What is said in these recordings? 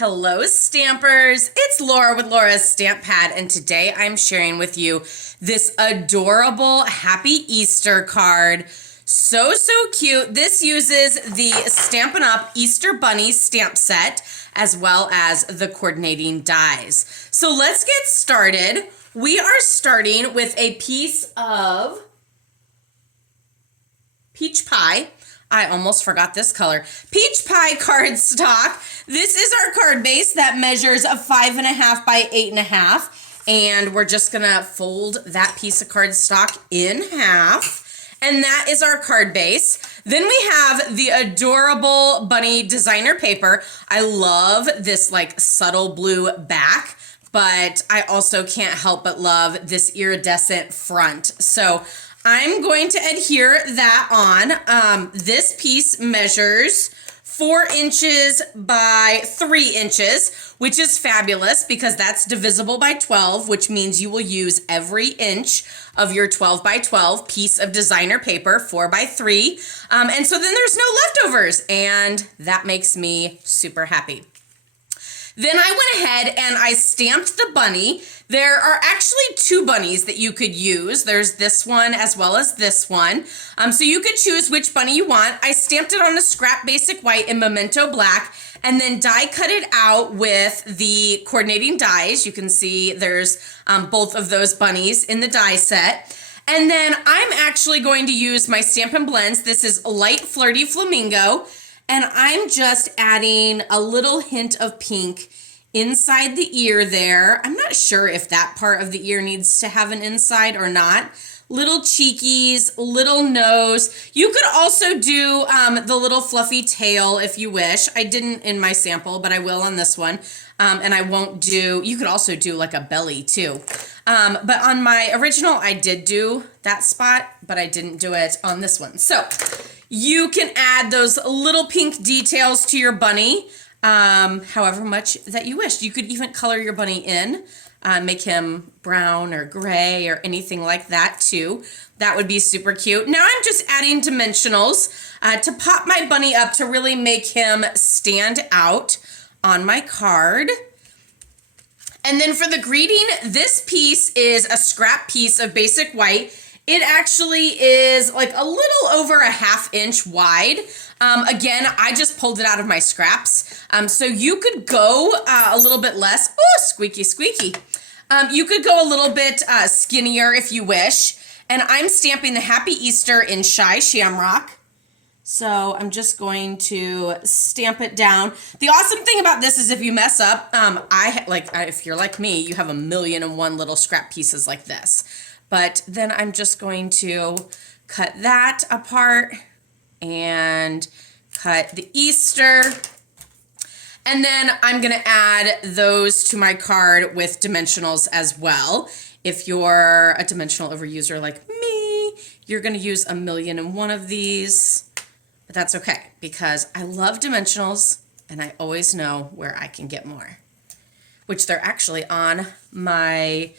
Hello Stampers, it's Laura with Laura's Stamp Pad, and today I'm sharing with you this adorable Happy Easter card. So cute. This uses the Stampin' Up Easter Bunny stamp set as well as the coordinating dies. So let's get started. We are starting with a piece of peach pie. I almost forgot this color. Peach pie cardstock. This is our card base that measures a 5.5 by 8.5. And we're just gonna fold that piece of cardstock in half. And that is our card base. Then we have the adorable bunny designer paper. I love this like subtle blue back, but I also can't help but love this iridescent front. So I'm going to adhere that on. This piece measures 4 inches by 3 inches, which is fabulous because that's divisible by 12, which means you will use every inch of your 12 by 12 piece of designer paper, 4 by 3. And so then there's no leftovers, and that makes me super happy. Then I went ahead and I stamped the bunny. There are actually 2 bunnies that you could use. There's this one as well as this one. So you could choose which bunny you want. I stamped it on a scrap basic white in Memento Black and then die cut it out with the coordinating dies. You can see there's both of those bunnies in the die set. And then I'm actually going to use my Stampin' Blends. This is Light Flirty Flamingo. And I'm just adding a little hint of pink inside the ear there. I'm not sure if that part of the ear needs to have an inside or not. Little cheekies, little nose. You could also do the little fluffy tail if you wish. I didn't in my sample, but I will on this one. And I won't do, you could also do like a belly too. But on my original, I did do that spot, but I didn't do it on this one. So you can add those little pink details to your bunny, however much that you wish. You could even color your bunny in, make him brown or gray or anything like that too. That would be super cute. Now I'm just adding dimensionals to pop my bunny up to really make him stand out on my card. And then for the greeting, this piece is a scrap piece of basic white. It actually is like a little over a 1/2 inch wide. Again, I just pulled it out of my scraps. So you could go a little bit less. Oh, squeaky, squeaky. You could go a little bit skinnier if you wish. And I'm stamping the Happy Easter in Shy Shamrock. So I'm just going to stamp it down. The awesome thing about this is if you mess up, if you're like me, you have 1,000,001 little scrap pieces like this. But then I'm just going to cut that apart and cut the Easter. And then I'm gonna add those to my card with dimensionals as well. If you're a dimensional overuser like me, you're gonna use 1,000,001 of these. But that's okay, because I love dimensionals and I always know where I can get more, which they're actually on my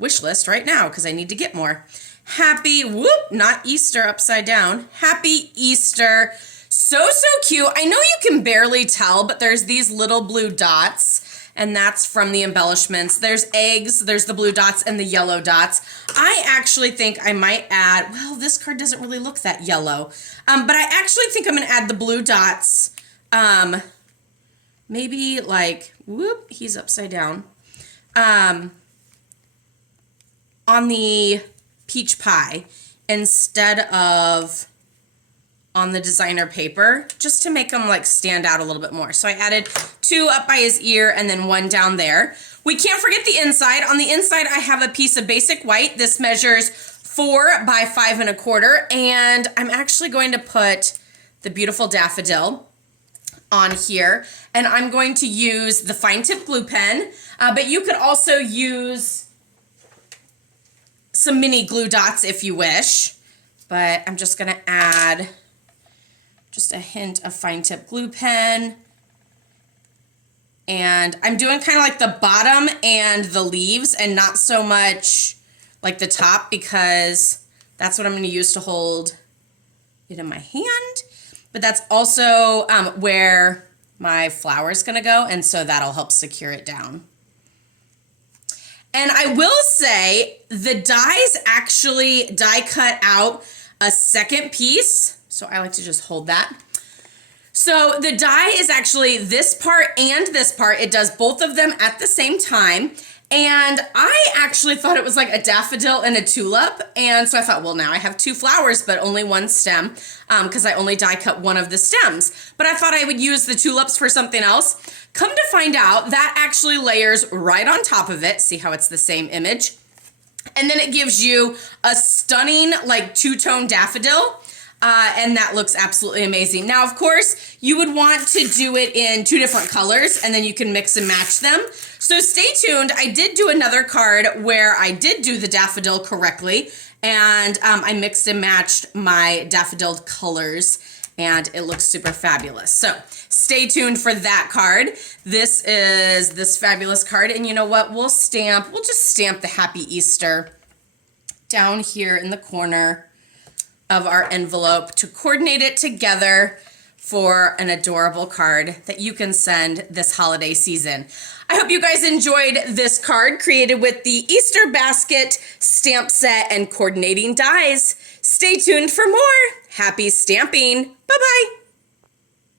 wish list right now because I need to get more. Happy, not Easter upside down. Happy Easter. So cute. I know you can barely tell, but there's these little blue dots, and that's from the embellishments. There's eggs, there's the blue dots and the yellow dots. I actually think I might add, well, this card doesn't really look that yellow, but I actually think I'm gonna add the blue dots, maybe like, he's upside down, on the peach pie instead of on the designer paper, just to make them like stand out a little bit more. So I added 2 up by his ear and then 1 down there. We can't forget the inside. On the inside, I have a piece of basic white. This measures 4 by 5.25, and I'm actually going to put the beautiful daffodil on here, and I'm going to use the fine tip glue pen, but you could also use some mini glue dots if you wish, but I'm just gonna add just a hint of fine tip glue pen. And I'm doing kind of like the bottom and the leaves and not so much like the top, because that's what I'm gonna use to hold it in my hand. But that's also where my flower is going to go, and so that'll help secure it down. And I will say the dies actually die cut out a second piece. So I like to just hold that. So the die is actually this part and this part. It does both of them at the same time. And I actually thought it was like a daffodil and a tulip. And so I thought, well, now I have two flowers, but only one stem because I only die cut one of the stems. But I thought I would use the tulips for something else. Come to find out, that actually layers right on top of it. See how it's the same image? And then it gives you a stunning like two-tone daffodil. And that looks absolutely amazing. Now, of course, you would want to do it in two different colors and then you can mix and match them. So stay tuned. I did do another card where I did do the daffodil correctly and I mixed and matched my daffodil colors and it looks super fabulous. So stay tuned for that card. This is this fabulous card. And you know what? We'll just stamp the Happy Easter down here in the corner of our envelope to coordinate it together for an adorable card that you can send this holiday season. I hope you guys enjoyed this card created with the Easter basket, stamp set, and coordinating dies. Stay tuned for more. Happy stamping. Bye-bye.